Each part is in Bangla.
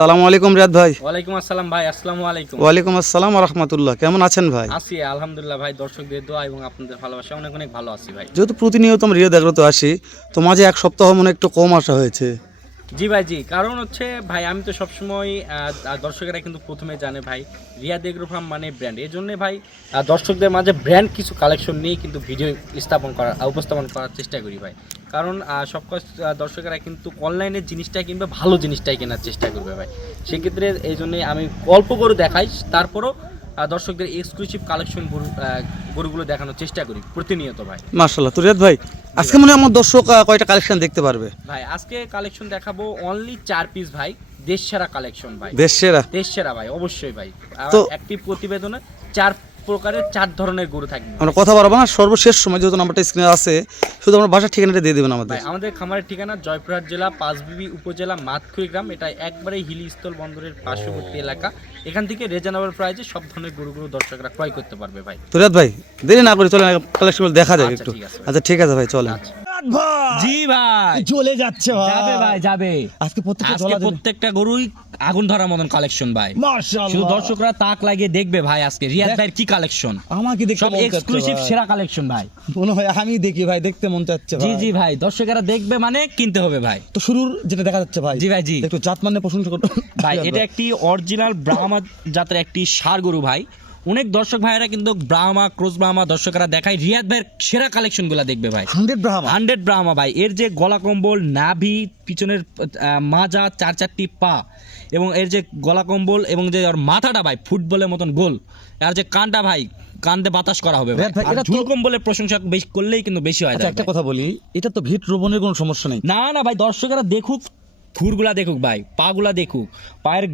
আসসালামু আলাইকুম রিয়াদ ভাই। ওয়ালাইকুম আসসালাম ভাই। আসসালামু আলাইকুম। ওয়ালাইকুম আসসালাম ওয়া রাহমাতুল্লাহ। কেমন আছেন ভাই? আছি আলহামদুলিল্লাহ ভাই, দর্শকদের দোয়া এবং আপনাদের ভালোবাসা অনেক অনেক ভালো আছি ভাই। যেহেতু প্রতিনিয়ত আমরা রিয়াদ এগ্রোতে আসি, তো মাঝে এক সপ্তাহ মনে একটু কম আসা হয়েছে। জি ভাই, জি কারণ হচ্ছে ভাই আমি তো সবসময় দর্শকেরা কিন্তু প্রথমে জানে ভাই রিয়াদ এগ্রো ফার্ম মানে ব্র্যান্ড, এই জন্যে ভাই দর্শকদের মাঝে ব্র্যান্ড কিছু কালেকশন নিয়ে কিন্তু ভিডিও উপস্থাপন করার চেষ্টা করি ভাই। কারণ সব দর্শকেরা কিন্তু অনলাইনের জিনিসটাই কিনবে, ভালো জিনিসটাই কেনার চেষ্টা করবে ভাই। সেক্ষেত্রে এই জন্যে আমি অল্প করে দেখাই, তারপরও দর্শকদের এক্সক্লুসিভ কালেকশন গরুগুলো দেখানোর চেষ্টা করি প্রতিনিয়ত ভাই। মাশাআল্লাহ। তো রিয়াদ ভাই, আজকে মনে হয় আমার দর্শক কয়টা কালেকশন দেখতে পারবে? ভাই আজকে কালেকশন দেখাবো অনলি 4 পিস ভাই, দেশ সেরা কালেকশন ভাই। দেশ সেরা? দেশ সেরা ভাই, অবশ্যই ভাই। তো একটি প্রতিবেদনে 4 প্রকারের 4 ধরনের গরু থাকবে। আমরা কথা বলবো না, সর্বশেষ সময় যেহেতু নাম্বারটা স্ক্রিনে আছে, শুধু আমার বাসার ঠিকানাটা দিয়ে দেবেন আমাদের। ভাই আমাদের খামারের ঠিকানা জয়পুরহাট জেলা পাঁচবিবি উপজেলা মাতখুই গ্রাম, এটা একবারে হিলি স্থল বন্দরের পার্শ্ববর্তী এলাকা। এখান থেকে রিজনেবল প্রাইসে সব ধরনের গরুগুলো দর্শকরা ক্রয় করতে পারবে ভাই। তো রিয়াদ ভাই, দেরি না করে চলেন কালেকশনগুলো দেখা যায় একটু। ঠিক আছে ভাই। আচ্ছা ঠিক আছে ভাই, চলেন। জি ভাই, চলে যাচ্ছে যাবে ভাই যাবে। আজকে প্রত্যেকটা গরুই আগুন ধরার মতন কালেকশন ভাই। মাশাআল্লাহ, শুধু দর্শকরা তাক লাগিয়ে দেখবে ভাই আজকে রিয়াদ ভাইয়ের কি কালেকশন। আমাকে দেখতে সব মন চাচ্ছে এক্সক্লুসিভ ভাই। সেরা কালেকশন ভাই। মনে হয় আমি দেখি ভাই, দেখতে মন চাচ্ছে জি ভাই। জি ভাই, দর্শকেরা দেখবে মানে কিনতে হবে ভাই। তো শুরুর যেটা দেখা যাচ্ছে ভাই, জি ভাই, জি। একটু জাত মানে প্রশংসা করুন ভাই এটা একটি অরিজিনাল ব্রাহ্মা জাতের একটি ষাঁড় গরু ভাই। অনেক দর্শক ভাইয়েরা কিন্তু ব্রাহ্মা, ক্রস ব্রাহ্মা দর্শকরা দেখায়, রিয়াদ ভাইয়ের সেরা কালেকশনগুলো দেখবে ভাই। 100 ব্রাহ্মা 100 ব্রাহ্মা ভাই। এর যে গলা কম্বল, নাভি, পিছনের মাজা, 4-4টি পা, এবং এর যে গলা কম্বল এবং যে ওর মাথাটা ভাই ফুটবলের মতন গোল, আর যে কানটা ভাই কান্দে বাতাস করা হবে ভাই। রিয়াদ ভাই, আর এটা তো- ঝুল কম্বলের প্রশংসা বেশি করলেই কিন্তু বেশি হয় আচ্ছা যায় একটা ভাই। কথা বলি, এটা তো ভিট রোপণের কোনো সমস্যা নেই। না না ভাই, দর্শকেরা দেখুক, খুরগুলা দেখুক ভাই, পাগুলা দেখুক, পায়ের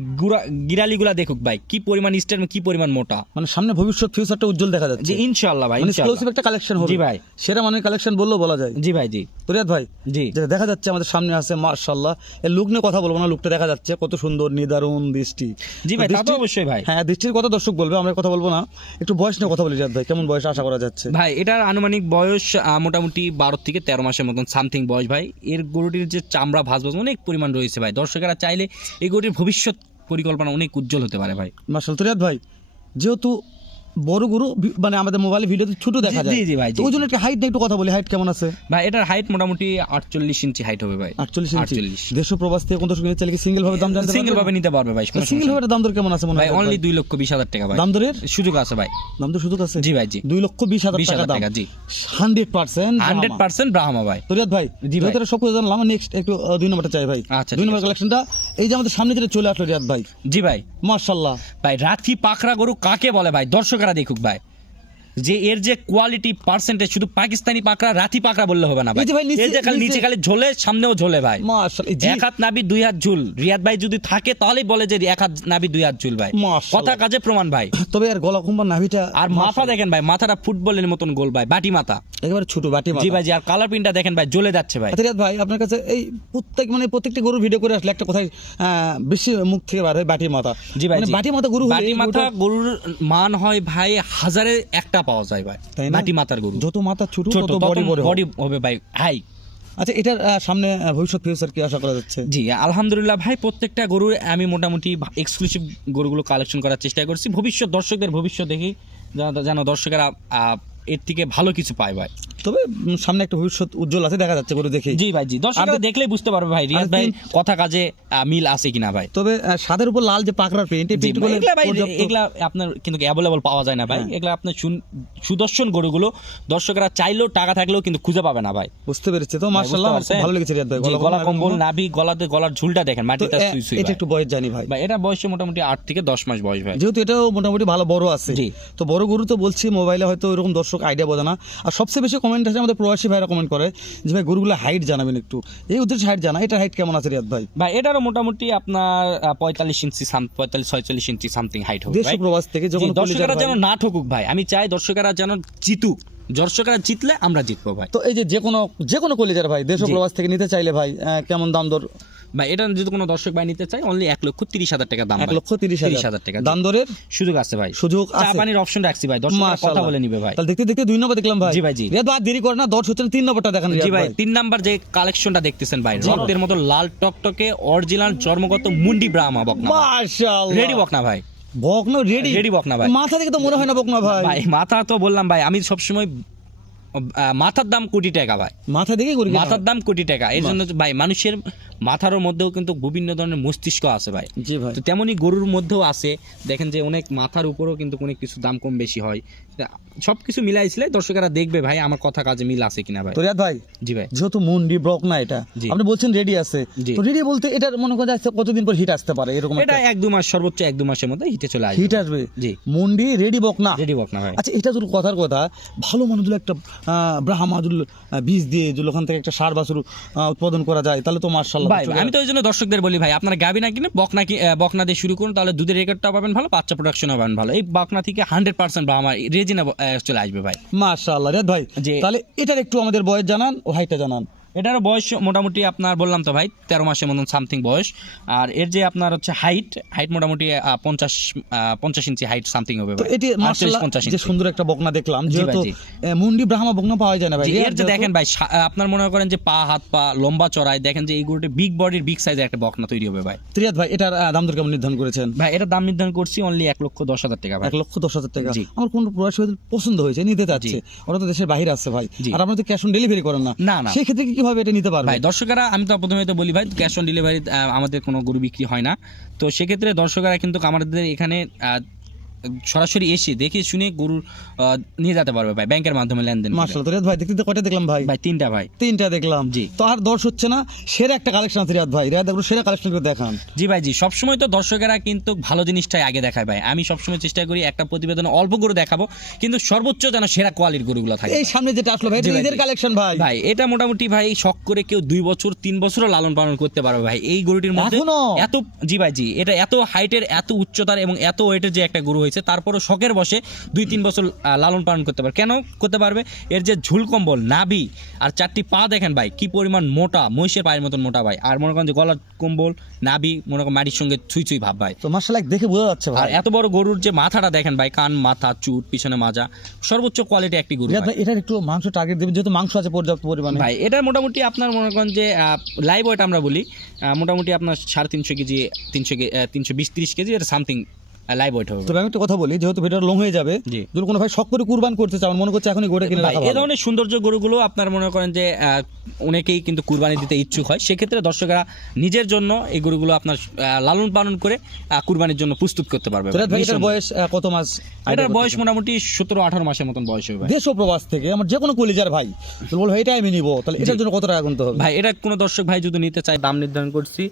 গিরালিগুলা দেখুক ভাই, কি পরিমাণ স্টেম, কি পরিমাণ মোটা। মানে সামনে ভবিষ্যৎ ফিউচারটা উজ্জ্বল দেখা যাচ্ছে। জি ইনশাআল্লাহ ভাই, মানে ইনশাআল্লাহ। এক্সক্লুসিভ একটা কালেকশন হবে। জি ভাই। সেরা মানের কালেকশন বললেও বলা যায়। জি ভাই, জি তো রিয়াদ ভাই, জি যেটা দেখা যাচ্ছে আমাদের সামনে আছে, মাশাআল্লাহ, এর লুক নিয়ে কথা বলবো না, লুকটা দেখা যাচ্ছে কত সুন্দর, নিদারুণ দৃষ্টি। জি ভাই, তা তো দৃষ্টির- অবশ্যই ভাই। হ্যাঁ, দৃষ্টির কথা দর্শক বলবে, আমরা কথা বলবো না। একটু বয়স নিয়ে কথা বলি রিয়াদ ভাই, কেমন বয়স আশা করা যাচ্ছে? ভাই এটার আনুমানিক বয়স মোটামুটি 12 থেকে 13 মাসের মতন সামথিং বয়স ভাই। এর গরুটির যে চামড়া ভাঁজ অনেক পরিমাণ রয়েছে ভাই। দর্শকেরা চাইলে এই গরুটির ভবিষ্যৎ পরিকল্পনা অনেক উজ্জ্বল হতে পারে ভাই। মাশাআল্লাহ। তো রিয়াদ ভাই, যেহেতু বড় গরু মানে আমাদের মোবাইলে ভিডিওতে ছোট দেখা যায়, জি, জি ভাই, জি। তো ওই জন্য একটা হাইট নিয়ে একটু কথা বলি, হাইট কেমন আছে? ভাই এটার হাইট মোটামুটি 48 ইঞ্চি হাইট হবে ভাই। 48 ইঞ্চি। 48 দেশ ও প্রবাস থেকে কোন দর্শক নিতে চাইলে কি সিঙ্গেল ভাবে দাম জানতে সিঙ্গেল ভাবে নিতে পারবে ভাই। সিঙ্গেল ভাবে দাম দর কেমন আছে মনে ভাই হয়? অনলি 2,20,000 টাকা ভাই। দাম দরের সুযোগ আছে ভাই। দাম দর সুযোগ আছে? জি ভাই, জি। 2,20,000 টাকা 20,000 দাম। টাকা, জি। 100% 100% ব্রাহ্মা ভাই। তো রিয়াদ ভাই, জি ভাই। যেহেতু সব কিছু জানলাম, নেক্সট একটু 2 নম্বরটা চাই ভাই। আচ্ছা, 2 ঠিক নম্বর আছে। কালেকশনটা এই যে আমাদের সামনে যেটা চলে আসলো রিয়াদ ভাই, জি ভাই। মাশাআল্লাহ। ভাই রাথি পাখরা গরু কাকে বলে ভাই, দর্শকরা দেখুক ভাই, যে এর যে কোয়ালিটি পার্সেন্টেজ, শুধু পাকিস্তানি পাকড়া, রাথি পাকড়া বললে হবে না ভাই। এই যে ভাই নিচে- এর যে খালি নিচে খালি ঝোলে, সামনেও ঝোলে ভাই। মাশাআল্লাহ। জি, এক হাত নাভি 2 হাত ঝুল। রিয়াদ ভাই যদি থাকে তাহলেই বলে যে এক হাত নাভি 2 হাত ঝুল ভাই। মাশাআল্লাহ। কথা কাজে প্রমাণ ভাই। তবে আর গলা কুম্বা নাভিটা আর মাথা দেখেন ভাই, মাথাটা ফুটবলের মতন গোল ভাই, বাটি মাথা। একেবারে ছোট বাটি মাথা। জি ভাই, জি। আর কালার প্রিন্টটা দেখেন ভাই, জ্বলে যাচ্ছে ভাই। আচ্ছা রিয়াদ ভাই, আপনার কাছে এই প্রত্যেকটা গরুর ভিডিও করে আসলে একটা কথাই বেশি মুখ থেকে বার হয়, বাটি মাথা। জি ভাই, মানে জি। বাটি মাথা গরু হলে বাটি এই মাথা গরুটা- গরুর মান হয় ভাই হাজারে একটা পাওয়া যায় ভাই। তাই না? বাটি মাথার গরু যত মাথা ছোট ছোট তত বডি বড় বডি হবে ভাই, হাই। আচ্ছা, এটার সামনে ভবিষ্যৎ ফিউচার কি আশা করা যাচ্ছে? জি আলহামদুলিল্লাহ ভাই, প্রত্যেকটা গরুর আমি মোটামুটি এক্সক্লুসিভ গরুগুলো কালেকশন করার চেষ্টা করছি। ভবিষ্যৎ দর্শকদের ভবিষ্যৎ দেখি, যেন দর্শকেরা এর থেকে ভালো কিছু পায় ভাই। তবে সামনে একটা ভবিষ্যৎ উজ্জ্বল আছে দেখা যাচ্ছে গরু দেখে। জি ভাই, জি। দর্শকরা দেখলেই বুঝতে পারবে ভাই রিয়াদ ভাই কথা কাজে মিল আছে কিনা ভাই। তবে সাদের উপর লাল যে পাকড়ার পেইন্ট, এই জি, পেইন্টগুলো এগুলা ভাই, পর্যাপ্ত- এগুলা আপনার কিন্তু অ্যাভেলেবল পাওয়া যায় না ভাই। হ্যাঁ। এগুলা আপনার সুদর্শন গরুগুলো দর্শকরা চাইলেও টাকা থাকলেও কিন্তু খুঁজে পাবে না ভাই। বুঝতে পেরেছি। তো মাশাআল্লাহ, বুঝতে পারছেন? ভালো লেগেছে রিয়াদ ভাই। জি, গলা কম্বল, নাভি, গলার ঝুলটা দেখেন, তো মাটিটা সুই সুই এটা ভাই। একটু বয়স জানি ভাই, ভাই এটা বয়সে মোটামুটি 8 থেকে 10 মাস বয়স ভাই। যেহেতু এটাও মোটামুটি ভালো বড় আছে। জি। তো বড় গরু তো বলছি, মোবাইলে হয়তো এরকম দর্শক আইডিয়া বোঝে না। আর সবচেয়ে বেশি কমেন্ট আছে আমাদের প্রবাসী ভাইরা কমেন্ট করে যে ভাই গরুগুলো হাইট জানাবেন একটু, এই উদ্দেশ্যে হাইট জানা। এটা হাইট কেমন আছে রিয়াদ ভাই? ভাই এটারও মোটামুটি আপনার 45 ইঞ্চি 45-46 ইঞ্চি সামথিং হাইট হবে দেশ ও ভাই। প্রবাস থেকে জি, যখন দর্শকরা যেন না ঠকুক ভাই, আমি চাই দর্শকরা যেন জিতুক। দর্শকরা জিতলে আমরা জিতবো ভাই। তো এই যে যে কোনো কলিজার ভাই দেশ ও জি। প্রবাস থেকে নিতে চাইলে ভাই কেমন দাম দর? ভাই এটা যদি কোনো দর্শক ভাই নিতে চায় অনলি 1,30,000 টাকা দাম। 1,30,000 টাকা দাম দরের সুযোগ আছে ভাই, সুযোগ চা আছে। পানির অপশন রাখছি ভাই, দর্শক কথা মাশাআল্লাহ। বলে নিবে ভাই। তাহলে দেখতে দেখতে 2 নম্বর দেখলাম ভাই। জি ভাই, জি। রিয়াদ ভাই দেরি করে না, দর্শ হচ্ছে 3 নম্বরটা দেখেন জি রিয়াদ ভাই, ভাই। 3 নাম্বার যে কালেকশনটা দেখতেছেন ভাই, রক্তের মতো লাল টকটকে অরিজিনাল জন্মগত মুন্ডি ব্রাহ্মা বকনা। মাশাআল্লাহ, রেডি বকনা ভাই, বকনা রেডি, রেডি বকনা ভাই। মাথা থেকে তো মনে হয় না বকনা ভাই। ভাই মাথা তো বললাম ভাই, আমি সবসময় মাথার দাম কোটি টাকা ভাই, মাথা দেখে করি মাথার দাম কোটি টাকা। এর জন্য ভাই মানুষের মাথার মধ্যেও কিন্তু বিভিন্ন ধরনের মস্তিষ্ক আছে ভাই। জি ভাই। তো তেমনি গরুর মধ্যেও আছে, দেখেন যে অনেক মাথার উপরেও কিন্তু অনেক কিছু দাম কম বেশি হয়। সবকিছু মিলাইছিলে দর্শকেরা দেখবে ভাই আমার কথা কাজে মিল আছে কিনা ভাই। তো রিয়াদ ভাই জি ভাই, যেহেতু মুন্ডি বকনা এটা জি। আপনি বলছেন রেডি আছে, জি। তো রেডি বলতে এটা মনে করা যাচ্ছে কতদিন পর হিট আসতে পারে এরকম এটা 1-2 মাস, সর্বোচ্চ 1-2 মাসের মধ্যে হিটে চলে আসবে। হিট আসবে? জি। মুন্ডি রেডি বকনা, রেডি বকনা ভাই। আচ্ছা এটা যদি কথার কথা ভালো মানুষগুলো একটা ব্রাহ্মাদুল বীজ দিয়ে যদি ওখান থেকে একটা সার বাছুর উৎপাদন করা যায় তাহলে তো মাশাআল্লাহ ভাই আমি তো ওই জন্য দর্শকদের বলি ভাই, আপনারা গাবি না কিনে বকনা দিয়ে শুরু করুন, তাহলে দুধের রেকর্ডটা পাবেন ভালো, বাচ্চা প্রোডাকশনও পাবেন ভালো। এই বকনা থেকে 100% আমার রেজিনা চলে আসবে ভাই। মাশাআল্লাহ। রিয়াদ ভাই জি। তাহলে এটার একটু আমাদের বয়স জানান ও হাইটটা জানান। এটার বয়স মোটামুটি আপনার বললাম তো ভাই 13 মাসের মতন সামথিং বয়স। আর এর যে আপনার হচ্ছে হাইট মোটামুটি 50 ইঞ্চি হাইট সামথিং হবে তো ভাই। এটি মাশাআল্লাহ 50 যে ইঞ্চি। সুন্দর একটা বকনা দেখলাম, জি ভাই, যেহেতু জি। মুন্ডি ব্রাহ্মা বকনা পাওয়া যায় না ভাই। জি, রিয়াদ এর যে যেহেতু- দেখেন ভাই আপনার মনে করেন যে পা হাত পা লম্বা চড়াই, দেখেন যে এই গরুটি বিগ বডির বিগ সাইজের একটা বকনা তৈরি হবে ভাই। তো রিয়াদ ভাই এটার দাম দর কেমন নির্ধারণ করেছেন? ভাই এটার দাম নির্ধারণ করছি অনলি 1,10,000 টাকা ভাই। 1,10,000 টাকা। জি। আমার কোন প্রবাসী ভাইদের পছন্দ হয়েছে, নিতে চাচ্ছে, ওরা তো দেশের বাইরে আছে ভাই, জি। আর আপনারা তো ক্যাশ অন ডেলিভারি করেন না, না, না। সেই ক্ষেত্রে কিভাবে এটা নিতে পারবে? ভাই দর্শকেরা আমি তো প্রথমে তো বলি ভাই ক্যাশ অন ডেলিভারি আমাদের কোনো গরু বিক্রি হয় না। তো সেক্ষেত্রে দর্শকেরা কিন্তু আমাদের এখানে সরাসরি এসে দেখে শুনে গরু নিয়ে যেতে পারবে ভাই, ব্যাংকের মাধ্যমে লেনদেন করে। মাশাআল্লাহ। তো রিয়াদ ভাই দেখতে দেখতে কয়টা দেখলাম ভাই? ভাই 3টা ভাই। 3টা দেখলাম। জি। তো আর দর্শ হচ্ছে না, সেরা একটা কালেকশন আছে রিয়াদ ভাই। রিয়াদ সেরা কালেকশন করে দেখান। জি ভাই, জি। সবসময় তো দর্শকেরা কিন্তু ভালো জিনিসটাই আগে দেখায় ভাই। আমি সবসময় চেষ্টা করি একটা প্রতিবেদনে অল্প গরু দেখাবো, কিন্তু সর্বোচ্চ যেন সেরা কোয়ালিটির গরুগুলো থাকে। এই সামনে যেটা আসলো ভাই, জি এটা ভাই, ঈদের জি। কালেকশন ভাই। ভাই এটা মোটামুটি ভাই শখ করে কেউ 2 বছর 3 বছরও লালন পালন করতে পারবে ভাই এই গরুটির মধ্যে। এখনো? এত জি ভাই, জি। এটা এত হাইটের, এত উচ্চতার এবং এত ওয়েটের যে একটা গরু হয়েছে, তারপরও শখের বসে 2-3 বছর লালন পালন করতে পারবে। কেন করতে পারবে? এর যে ঝুল কম্বল, নাভি আর 4টি পা দেখেন ভাই কি পরিমাণ মোটা, মহিষের পায়ের মতন মোটা ভাই। আর মনে করেন যে গলার কম্বল, নাভি মনে করেন মাটির সঙ্গে ছুঁই ভাব ভাই। তো মাশাআল্লাহ দেখে বোঝা যাচ্ছে আর ভাই। এত বড় গরুর যে মাথাটা দেখেন ভাই, কান, মাথা, চুট, পিছনে মাজা, সর্বোচ্চ কোয়ালিটি একটি গরু রিয়াদ ভাই। ভাই এটার একটু মাংস টার্গেট দেবেন, যেহেতু মাংস আছে পর্যাপ্ত পরিমাণে। ভাই এটা মোটামুটি আপনার মনে করেন যে লাইভ ওয়েট আমরা বলি মোটামুটি আপনার 350 কেজি, 320-30 কেজি এটা সামথিং লাইভ ওয়েট হবে। তবে আমি একটা কথা বলি, যেহেতু ভিডিওটা লং হয়ে যাবে, জি। যদি কোনো ভাই শখ করে কুরবান করতে চান, মনে করছে এখনই গরু কিনে ভাই রাখা এই ভালো। ধরনের সৌন্দর্য গরুগুলো আপনার মনে করেন যে অনেকেই কিন্তু কুরবানি দিতে ইচ্ছুক হয়, সেক্ষেত্রে দর্শকরা নিজের জন্য এই গরুগুলো আপনার লালন পালন করে কুরবানির জন্য প্রস্তুত করতে পারবে। তো রিয়াদ ভাই এটার বয়স কত মাস? এটার বয়স মোটামুটি 17-18 মাসের মতন বয়স হবে। দেশ ও প্রবাস থেকে আমার যে কোনো কলিজার ভাই তো বলবো এটা আমি নিবো, তাহলে এটার জন্য কত টাকা গুনতে হবে? ভাই এটা কোনো দর্শক ভাই যদি নিতে চায় দাম নির্ধারণ করছি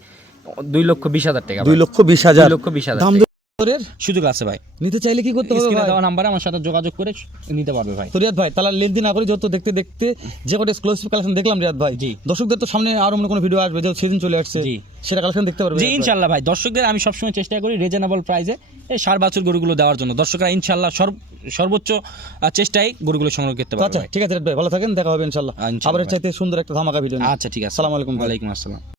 2,20,000 টাকা। 2,20,000 2,20,000 দাম দরের সুযোগ আছে ভাই। নিতে চাইলে কি করতে হবে স্ক্রিনে ভাই? দেওয়া নাম্বারে আমার সাথে যোগাযোগ করে নিতে পারবে ভাই। তো রিয়াদ ভাই তাহলে লেনদেন না করে যত দেখতে দেখতে যে কটা এক্সক্লুসিভ কালেকশন দেখলাম রিয়াদ ভাই, জি। দর্শকদের তো সামনে আরো কোনো ভিডিও আসবে, যেহেতু সিজন চলে আসছে, জি। সেটা কালেকশন দেখতে পারবে জি রিয়াদ ভাই। ইনশাল্লাহ ভাই, দর্শকদের আমি সবসময় চেষ্টা করি রিজনেবল প্রাইসে এই সার বাছুর গরুগুলো দেওয়ার জন্য। দর্শকরা ইনশাল্লাহ সর্বোচ্চ চেষ্টায় গরুগুলো সংগ্রহ করতে তো পারবে আচ্ছা ভাই। ঠিক আছে রিয়াদ ভাই, ভালো থাকেন, দেখা হবে ইনশাল্লাহ। ইনশাল্লাহ আবার ভাই। চাইতে সুন্দর একটা ধামাকা ভিডিও নিয়ে। আচ্ছা ঠিক আছে। আসসালামু আলাইকুম ভাই। ওয়ালাইকুম আসসালাম।